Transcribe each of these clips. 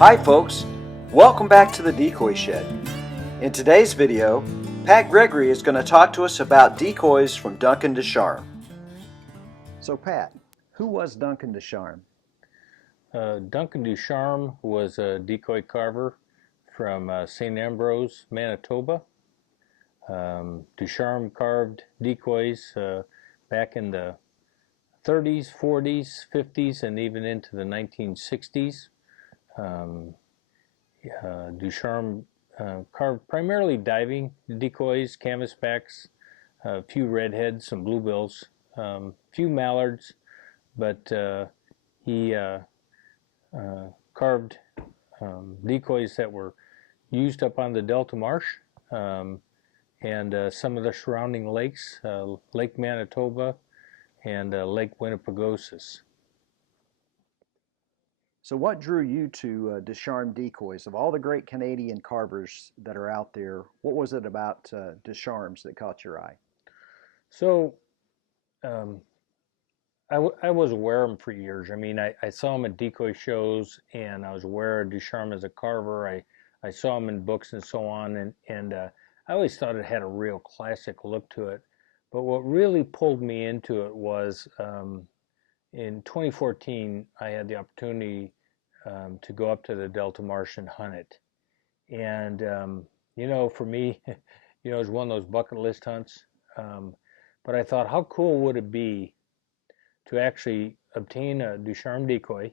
Hi folks, welcome back to the Decoy Shed. In today's video, Pat Gregory is going to talk to us about decoys from Duncan Ducharme. So Pat, who was Duncan Ducharme? Duncan Ducharme was a decoy carver from St. Ambrose, Manitoba. Ducharme carved decoys back in the 30s, 40s, 50s, and even into the 1960s. Ducharme carved primarily diving decoys, canvasbacks, a few redheads, some bluebills, a few mallards, but he carved decoys that were used up on the Delta Marsh and some of the surrounding lakes, Lake Manitoba and Lake Winnipegosis. So what drew you to Ducharme decoys? Of all the great Canadian carvers that are out there, what was it about Ducharme's that caught your eye? So I was aware of him for years. I mean, I saw him at decoy shows, and I was aware of Ducharme as a carver. I saw him in books and so on, and I always thought it had a real classic look to it. But what really pulled me into it was in 2014, I had the opportunity to go up to the Delta Marsh and hunt it. And, you know, for me, you know, it was one of those bucket list hunts. But I thought, how cool would it be to actually obtain a Ducharme decoy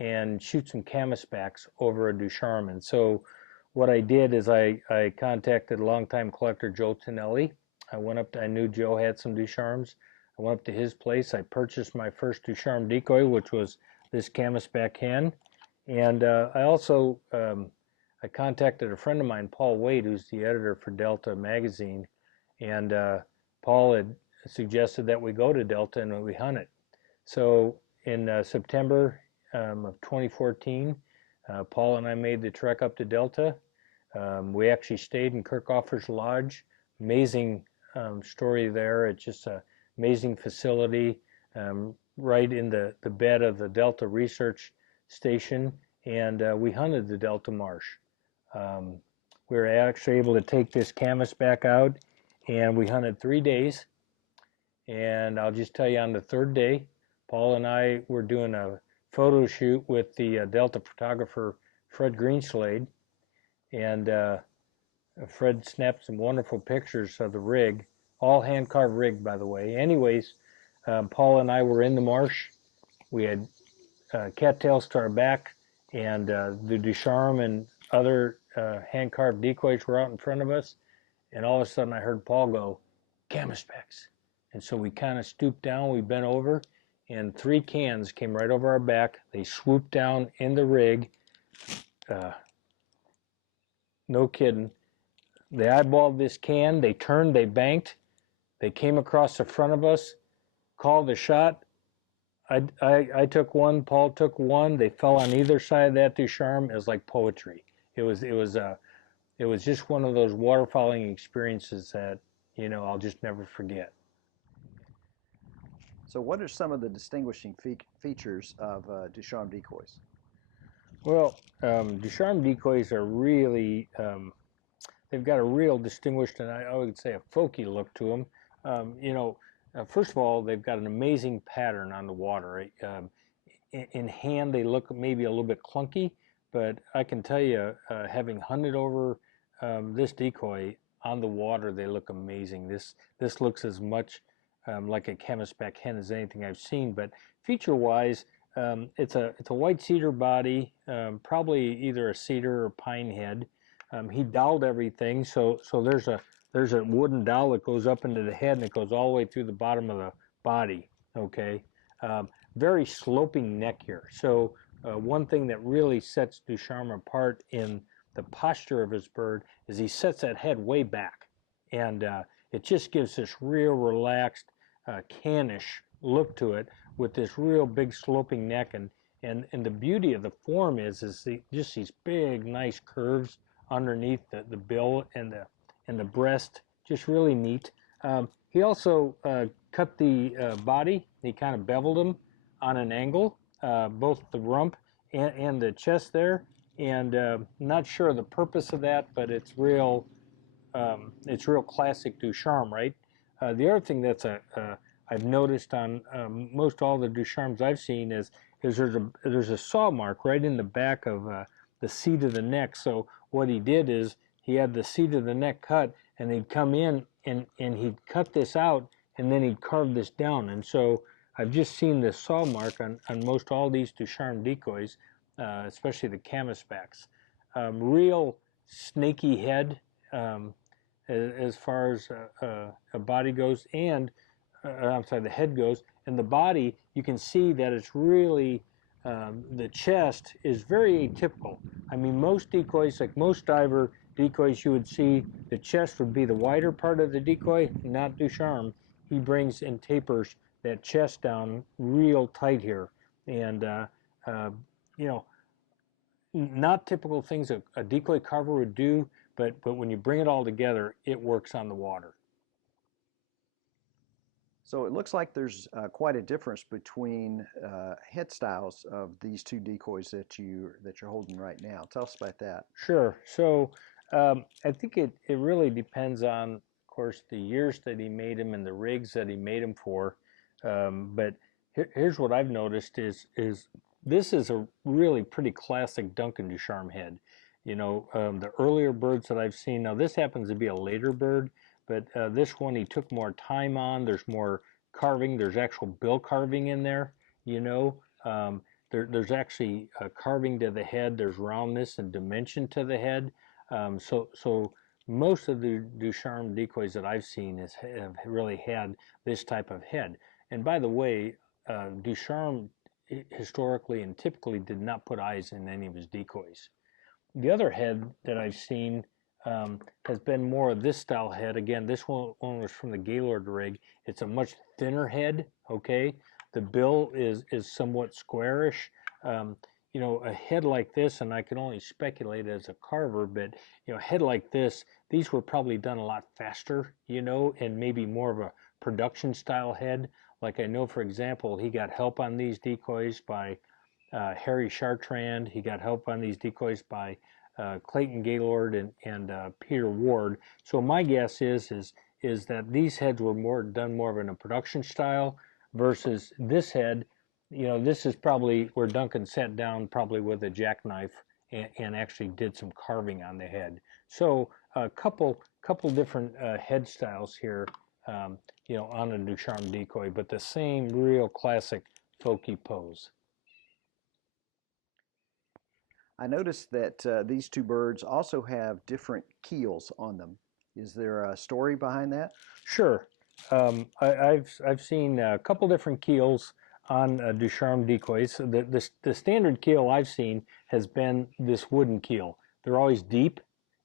and shoot some canvasbacks over a Ducharme? And so what I did is I contacted longtime collector Joe Tonelli. I knew Joe had some Ducharmes. I went up to his place. I purchased my first Ducharme decoy, which was this canvasback hen. And I also I contacted a friend of mine, Paul Wade, who's the editor for Delta magazine, and Paul had suggested that we go to Delta and we hunt it. So in September of 2014, Paul and I made the trek up to Delta. We actually stayed in Kirkoffer's Lodge. Amazing story there. It's just an amazing facility right in the bed of the Delta Research Station, and we hunted the Delta Marsh. We were actually able to take this canvasback out, and we hunted 3 days. And I'll just tell you, on the third day, Paul and I were doing a photo shoot with the Delta photographer Fred Greenslade, and Fred snapped some wonderful pictures of the rig, all hand-carved rig, by the way. Anyways, Paul and I were in the marsh. We had cattails to our back, and the Ducharme and other hand-carved decoys were out in front of us. And all of a sudden, I heard Paul go, "Canvasbacks." And so we kind of stooped down, we bent over, and 3 cans came right over our back. They swooped down in the rig. No kidding. They eyeballed this can, they turned, they banked, they came across the front of us, called a shot. I took one, Paul took one. They fell on either side of that Ducharme. It was like poetry. It was just one of those waterfowling experiences that, you know, I'll just never forget. So what are some of the distinguishing features of Ducharme decoys? Well, Ducharme decoys are really, they've got a real distinguished, and I would say a folky look to them. You know, first of all, they've got an amazing pattern on the water. In hand, they look maybe a little bit clunky, but I can tell you, having hunted over this decoy on the water, they look amazing. This looks as much like a canvasback hen as anything I've seen. But feature-wise, it's a white cedar body, probably either a cedar or pine head. He doweled everything, so there's a wooden dowel that goes up into the head, and it goes all the way through the bottom of the body. Okay, very sloping neck here. So one thing that really sets Ducharme apart in the posture of his bird is he sets that head way back, and it just gives this real relaxed, cannish look to it with this real big sloping neck, and the beauty of the form is just these big, nice curves underneath the bill and the breast, just really neat. He also cut the body. He kind of beveled them on an angle, both the rump and the chest there, and not sure the purpose of that, but it's real classic Ducharme, right? The other thing I've noticed on most all the Ducharmes I've seen is there's a saw mark right in the back of the seat of the neck. So what he did is he had the seat of the neck cut, and he'd come in and he'd cut this out, and then he'd carve this down. And so I've just seen this saw mark on most all these Ducharme decoys, especially the canvasbacks. Real snaky head. As far as a body goes, and I'm sorry, the head goes, and the body, you can see that it's really, the chest is very atypical. I mean, most decoys, like most diver decoys, you would see the chest would be the wider part of the decoy, not Ducharme. He brings and tapers that chest down real tight here. And, uh, you know, not typical things a decoy carver would do, but when you bring it all together, it works on the water. So it looks like there's quite a difference between head styles of these two decoys that you're holding right now. Tell us about that. Sure. So I think it really depends on, of course, the years that he made them and the rigs that he made them for. But here's what I've noticed is this is a really pretty classic Duncan Ducharme head. You know, the earlier birds that I've seen, now this happens to be a later bird, but this one he took more time on. There's more carving. There's actual bill carving in there, you know. There's actually carving to the head. There's roundness and dimension to the head. So most of the Ducharme decoys that I've seen have really had this type of head. And by the way, Ducharme historically and typically did not put eyes in any of his decoys. The other head that I've seen has been more of this style head. Again, this one was from the Gaylord rig. It's a much thinner head, okay? The bill is somewhat squarish. You know, a head like this, and I can only speculate as a carver, but, you know, a head like this, these were probably done a lot faster, you know, and maybe more of a production style head. Like I know, for example, he got help on these decoys by Harry Chartrand. He got help on these decoys by Clayton Gaylord and Peter Ward. So my guess is that these heads were done more of in a production style versus this head. You know, this is probably where Duncan sat down probably with a jackknife and actually did some carving on the head. So a couple different head styles here, you know, on a Ducharme decoy, but the same real classic folky pose. I noticed that these two birds also have different keels on them. Is there a story behind that? Sure. I've seen a couple different keels on Ducharme decoys. The standard keel I've seen has been this wooden keel. They're always deep,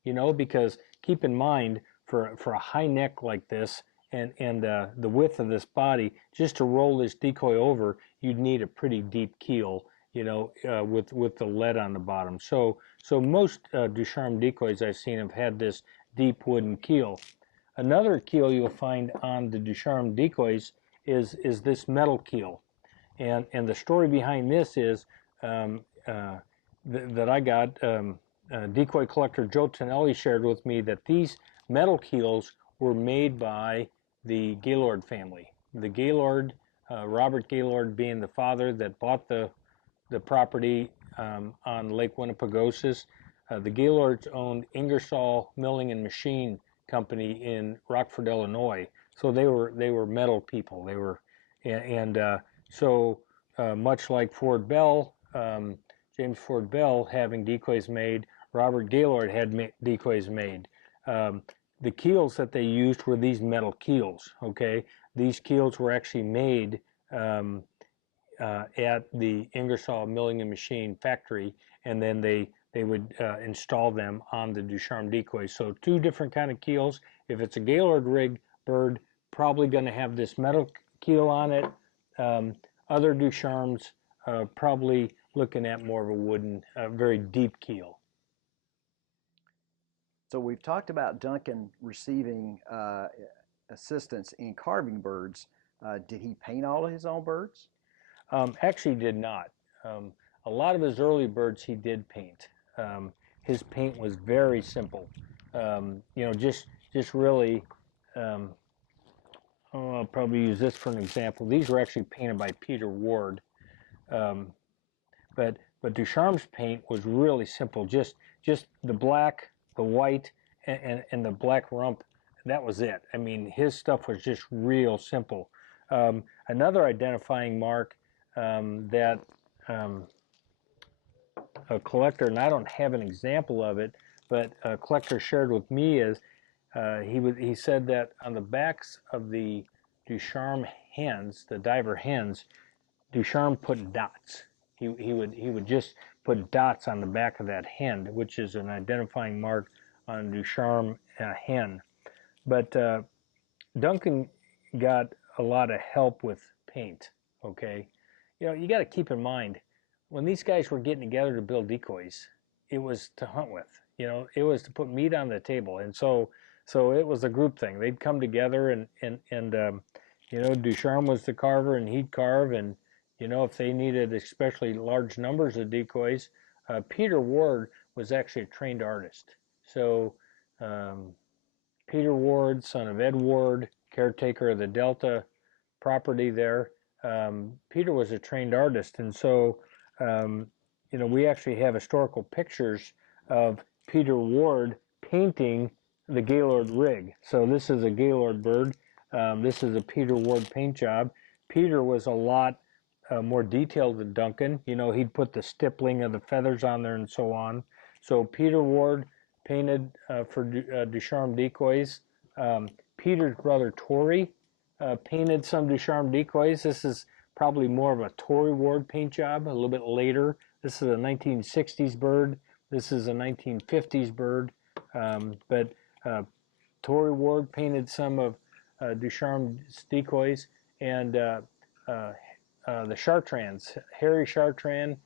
you know, because keep in mind for a high neck like this and the width of this body, just to roll this decoy over, you'd need a pretty deep keel, you know, with the lead on the bottom. So most Ducharme decoys I've seen have had this deep wooden keel. Another keel you'll find on the Ducharme decoys is this metal keel. And the story behind this is that I got decoy collector Joe Tonelli shared with me that these metal keels were made by the Gaylord family. The Gaylord, Robert Gaylord being the father that bought the property on Lake Winnipegosis. The Gaylords owned Ingersoll Milling and Machine Company in Rockford, Illinois. So they were metal people. They were, and so much like Ford Bell, James Ford Bell having decoys made, Robert Gaylord had decoys made. The keels that they used were these metal keels. Okay, these keels were actually made at the Ingersoll Milling and Machine factory, and then they would install them on the Ducharme decoys. So two different kind of keels. If it's a Gaylord rig bird, probably going to have this metal keel on it. Other Ducharmes, probably looking at more of a wooden, very deep keel. So we've talked about Duncan receiving assistance in carving birds. Did he paint all of his own birds? Actually did not. a lot of his early birds he did paint. His paint was very simple. Just really. Um, I'll probably use this for an example. These were actually painted by Peter Ward, um, but Ducharme's paint was really simple. Just the black, the white, and the black rump. That was it. I mean, his stuff was just real simple. Another identifying mark that a collector, and I don't have an example of it, but a collector shared with me is he said that on the backs of the Ducharme hens, the diver hens, Ducharme put dots. He would just put dots on the back of that hen, which is an identifying mark on Ducharme hen. But Duncan got a lot of help with paint. Okay, you got to keep in mind when these guys were getting together to build decoys, it was to hunt with. It was to put meat on the table, and so it was a group thing. They'd come together, and Ducharme was the carver, and he'd carve, and if they needed especially large numbers of decoys, Peter Ward was actually a trained artist. So Peter Ward, son of Ed Ward, caretaker of the Delta property there. Peter was a trained artist, and so we actually have historical pictures of Peter Ward painting the Gaylord rig. So this is a Gaylord bird. This is a Peter Ward paint job. Peter was a lot more detailed than Duncan. He'd put the stippling of the feathers on there and so on. So Peter Ward painted for Ducharme Decoys. Peter's brother Torrey painted some Ducharme Decoys. This is probably more of a Torrey Ward paint job, a little bit later. This is a 1960s bird. This is a 1950s bird. But Torrey Ward painted some of Ducharme's decoys, and the Chartrans, Harry Chartrand,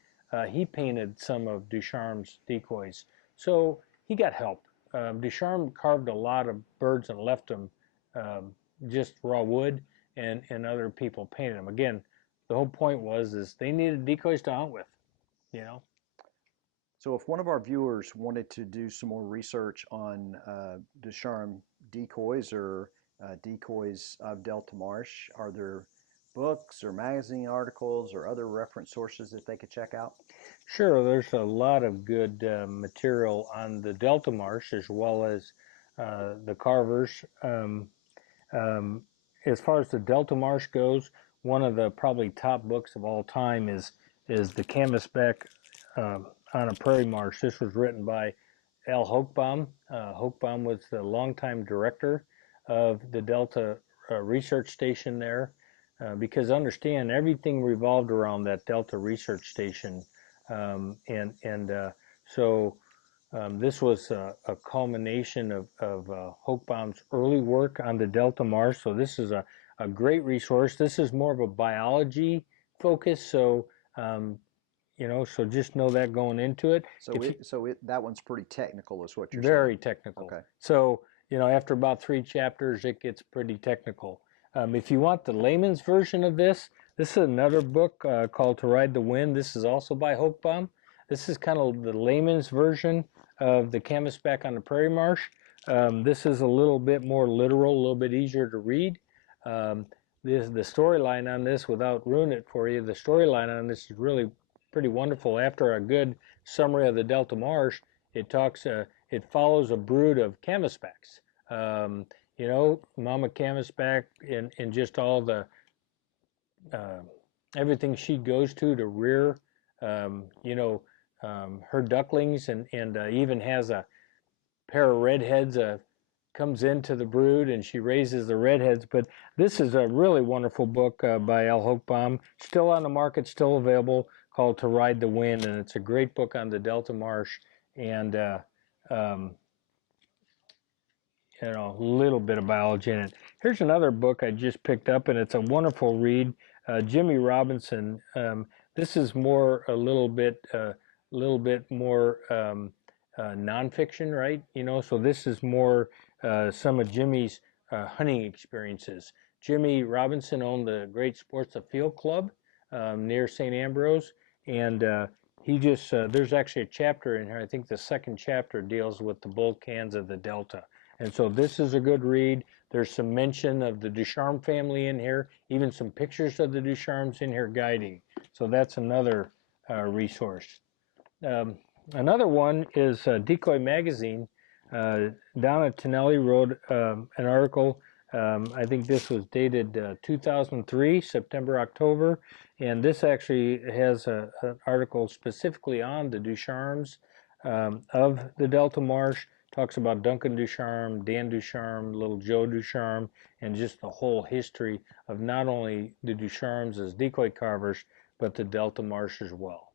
he painted some of Ducharme's decoys. So he got help. Ducharme carved a lot of birds and left them just raw wood, and other people painted them. Again, the whole point is they needed decoys to hunt with. So if one of our viewers wanted to do some more research on Ducharme decoys or decoys of Delta Marsh, are there books or magazine articles or other reference sources that they could check out? Sure, there's a lot of good material on the Delta Marsh as well as the carvers. As far as the Delta Marsh goes, one of the probably top books of all time is the Canvasback on a Prairie Marsh. This was written by Al Hochbaum. Hochbaum was the longtime director of the Delta Research Station there, because understand everything revolved around that Delta Research Station, so this was a culmination of Hochbaum's early work on the Delta Marsh. So this is a great resource. This is more of a biology focus, so so just know that going into it. So that one's pretty technical, is what you're saying. Very technical. Okay. So after about 3 chapters, it gets pretty technical. If you want the layman's version of this is another book called To Ride the Wind. This is also by Hochbaum. This is kind of the layman's version of the Canvasback on the Prairie Marsh. This is a little bit more literal, a little bit easier to read. The storyline on this, without ruining it for you, the storyline on this is really pretty wonderful. After a good summary of the Delta Marsh, it follows a brood of canvasbacks. Mama Canvasback and just all the everything she goes to rear, her ducklings, and even has a pair of redheads comes into the brood, and she raises the redheads. But this is a really wonderful book by Al Hochbaum, still on the market, still available, called To Ride the Wind, and it's a great book on the Delta Marsh, and a little bit of biology in it. Here's another book I just picked up, and it's a wonderful read. Jimmy Robinson. This is a little bit more nonfiction, right? So this is more some of Jimmy's hunting experiences. Jimmy Robinson owned the Great Sports Afield Club near St. Ambrose, and he just there's actually a chapter in here. I think the second chapter deals with the bull cans of the Delta, and so this is a good read. There's some mention of the Ducharme family in here, even some pictures of the Ducharmes in here guiding. So that's another resource. Um, Another one is Decoy Magazine. Donna Tonelli wrote an article. I think this was dated 2003, September, October, and this actually has an article specifically on the Ducharmes of the Delta Marsh. Talks about Duncan Ducharme, Dan Ducharme, little Joe Ducharme, and just the whole history of not only the Ducharmes as decoy carvers, but the Delta Marsh as well.